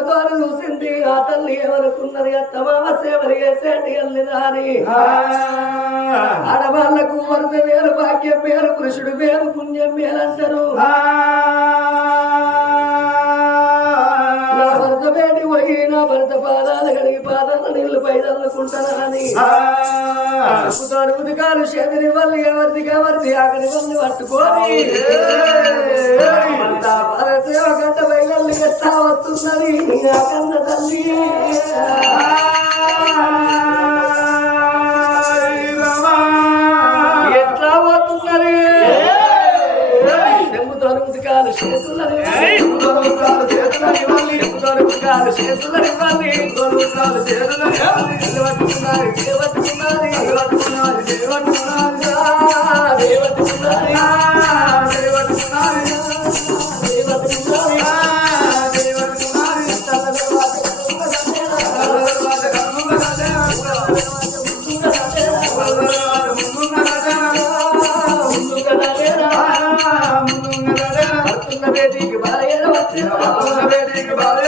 భర్తని కళ్ళతో చూసింది ఆ తల్లి ఏమనుకున్నది? అత్తమామ సేవలు చేసేటి అల్లి రాని ఆడవాళ్ళకు వరద వేరు భాగ్యం పేరు పురుషుడు పేరు పుణ్యం మేలంటారు చెప్పుతారు ఉదకాలు చేతిని వల్లి ఎవరిది ఎవరిది ఆకలి వల్లి పట్టుకొని. గంట బయలు ఎత్తా వస్తున్నది. నా కన్న తల్లి. ఉదకాలు చేతులని వల్లి దేవతున్నారు దేవతున్నారు దేవతున్నారు దేవతున్నారు దేవతున్నారు బేటీకి బాలయ్య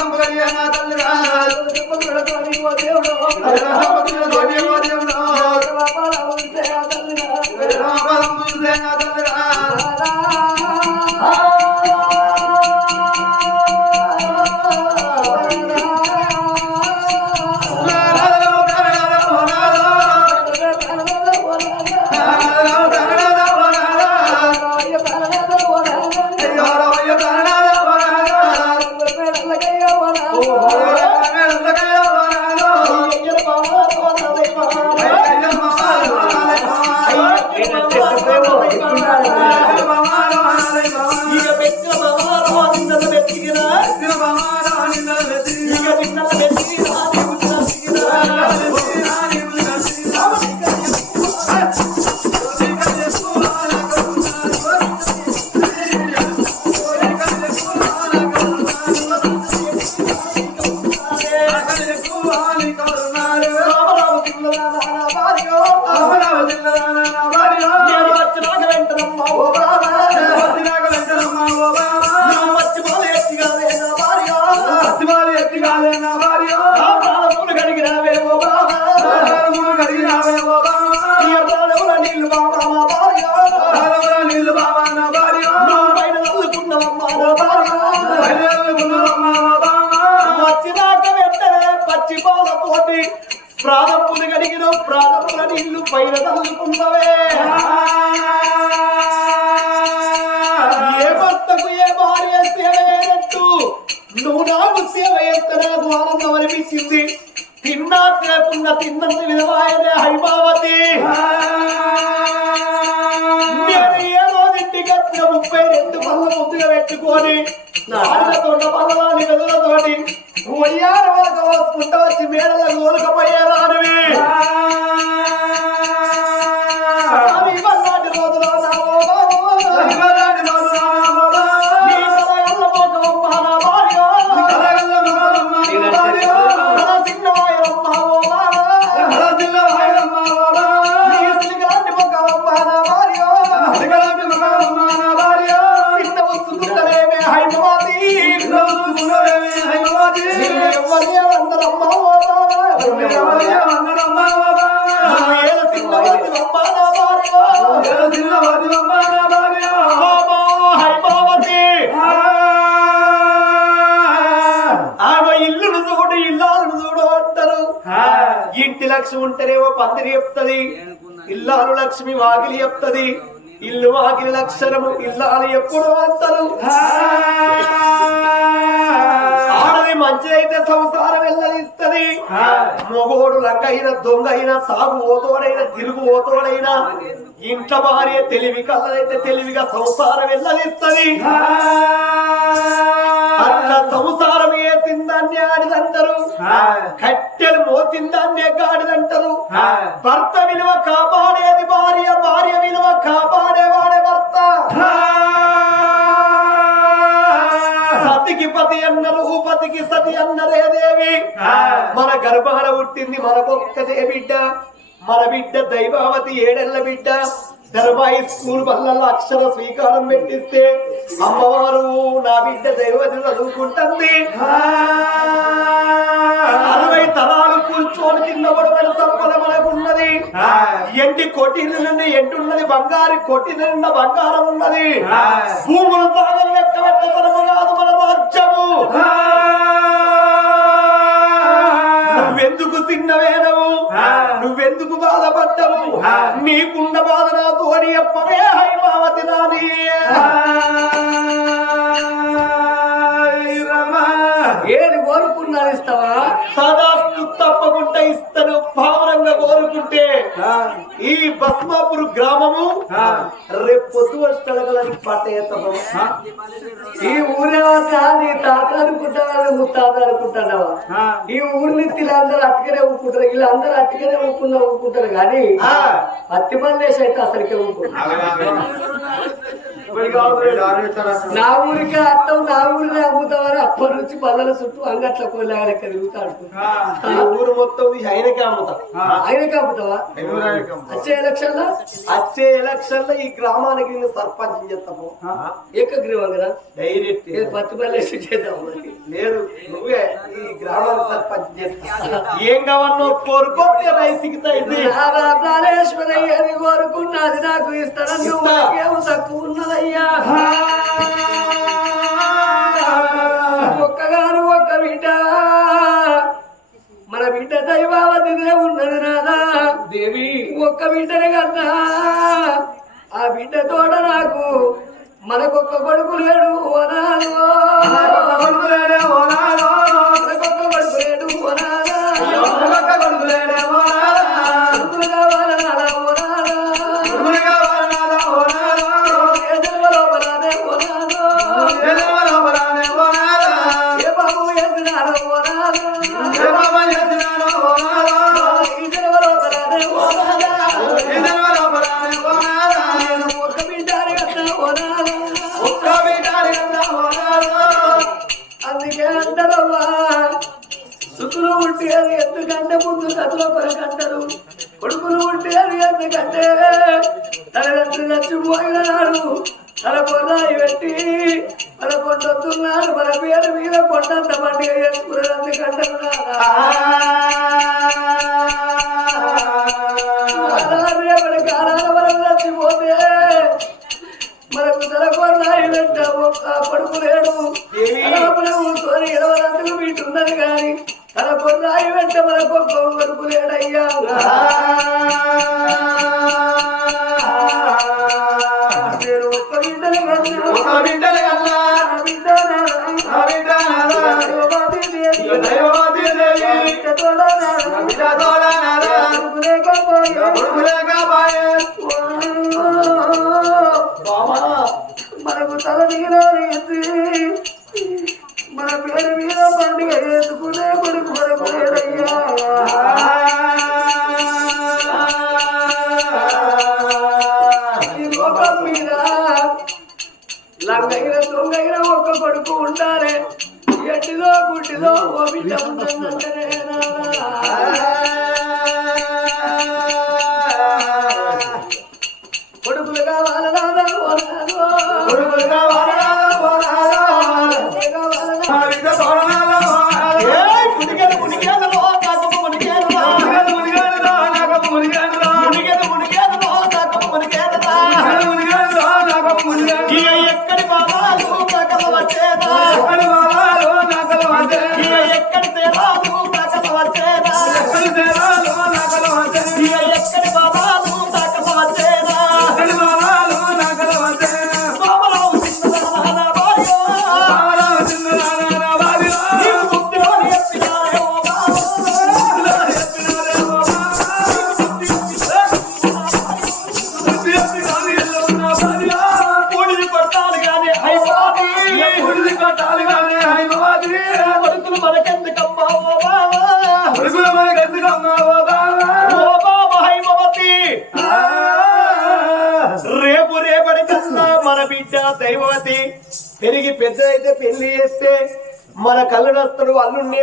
పాలతోటి ప్రాణములు కలిగిన ప్రాణముల నీళ్ళు పైన తల్లుకున్నవే ఏ భర్తకు ఏ భార్య సేవ నువ్వు నాకు సేవ చేస్తే నాకు ఆనందం అనిపించింది. తిన్నా తినకుండా తిన్నంత విధవాయనే హైమావతి నేను ఇంటికి వచ్చిన ముప్పై రెండు పళ్ళ ముద్దుగా పెట్టుకొని నాన్నతో తొండ వెదలతోటి పోయా వరకు వస్తుంట వచ్చి మేడల ఇంటి లక్ష్మి ఉంటేనేమో పందిరి చెప్తుంది ఇల్లాలు లక్ష్మి వాకిలి చెప్తుంది ఇల్లు వాకిలి లక్షణము ఇల్లాలు ఎప్పుడు అంటారు. ఆడది మంచిదైతే సంసారం వెళ్ళదిస్తది మొగోడు లంగైన దొంగ అయినా తాగు ఓతోడైనా తిరుగు ఓతోడైనా ఇంట్లో భార్య తెలివి కళ్ళదైతే తెలివిగా సంసారం వెళ్ళదిస్తది అట్లా సంసారం వేసిందాన్ని ఆడిదంటారు? కట్టెలు మోసిందాన్నే గాడిదంటారు? భర్త విలువ కాపాడేది భార్య భార్య విలువ కాపాడేవాడే భర్త. పతి అన్నారు పతికి సతి అన్నరే దేవి. మన గర్భాన పుట్టింది మనకొక్కదే బిడ్డ మన బిడ్డ దైవావతి ఏడెళ్ళ బిడ్డ. ధర్మాయి స్కూల్ వల్ల అక్షర స్వీకారం పెట్టిస్తే అమ్మవారు నా బిడ్డ దైవతి చదువుకుంటుంది. అరవై తరాలు కూర్చొని తిన్నబడమైన సంపద మనకున్నది. ఎండి కొట్టిన నుండి ఎంటున్నది బంగారు కొట్టిన బంగారం ఉన్నది. భూములు తాగలు లెక్క పెట్టతరము కాదు రాజ్యము నువ్వెందుకు చిన్నవేనవు నువ్వెందుకు బాధపడ్డవు? నీకున్న బాధ నాతో అని చెప్పవే హైమావతి నాని. ఏది కోరుకున్నారు ఇస్తావా? ఈ బస్మాపూర్ గ్రామము రేపు పొద్దు వచ్చగలని పట్టేతము ఈ ఊరే నీ తాత అనుకుంటావా ముత్తాత అనుకుంటున్నావా ఈ ఊరి నిత్తులు అందరూ అట్టుకనే ఊపుకుంటారు వీళ్ళందరూ అట్టుకనే ఊపుకున్నా ఊపుకుంటారు కానీ అత్తి మల్లేసి అయితే అసలుకే ఊపుకుంటారు నా ఊరికే అత్తం నా ఊరినే అమ్ముతామని అప్పటి నుంచి పల్లెల చుట్టూ అంగట్ల కొల్లాగ తిరుగుతాడు ఈ ఊరు మొత్తం ఆయనకే అమ్ముతాం. ఆయనకే అమ్ముతావా? వచ్చే ఎలక్షన్లో వచ్చే ఎలక్షన్లో ఈ గ్రామానికి నేను సర్పంచ్ చేస్తాము ఏకగ్రీవం కదా డైరెక్ట్. ఏ పత్తి మల్లేసి చేద్దాం మరి? లేదు నువ్వే ఈ గ్రామానికి సర్పంచ్ చేస్తా ఏం కావన్నో కోరుకోతే అని కోరుకున్నది నాకు ఇస్తానని నువ్వు ఇస్తా. నాకేమో ఉన్నదయ్యా ఒక్కగాను ఒక్క బిడ్డ. మన బిడ్డ దైవావతిదే ఉన్నది నాదా. దేవి. ఒక్క బిడ్డని కన్నా ఆ బిడ్డ తోడ నాకు మనకొక్క కొడుకు లేడు మనకొక్క కొడుకు సుఖులు ఉంటే అది ఎందుకంటే ముందు కథలో కొరకంటారు కొడుకులు ఉంటే అది ఎందుకంటే తల్లిదండ్రులు నచ్చిపోయినాడు తన కొన్నాయి పెట్టి మన కొండొస్తున్నాడు మన పేరు మీద కొండంత పండుగ చేసుకున్నాడు అందుకంటారు కూర్చొని ఇరవై వీటున్నది కానీ తన కొన్నాయి వెంట మనకు ఒక్క కొడుకు లేడయ్యా. నేను ఒక్క బిడ్డలు కన్నా ఆ బిడ్డ నాదా. లంగైన తొంగైన ఒక్క కొడుకు ఉండాలి. ఎట్టిలో గుడ్డిదో ఓ బిడ్డ ఉంటుందంటే కొడుకులు కావాలి కొడుకులు కావాలి రేపు రేపటి కన్నా మన బిడ్డ దైవవతి. పెరిగి పెద్ద అయితే పెళ్ళి చేస్తే మన కళ్ళుడొస్తాడు వాళ్ళు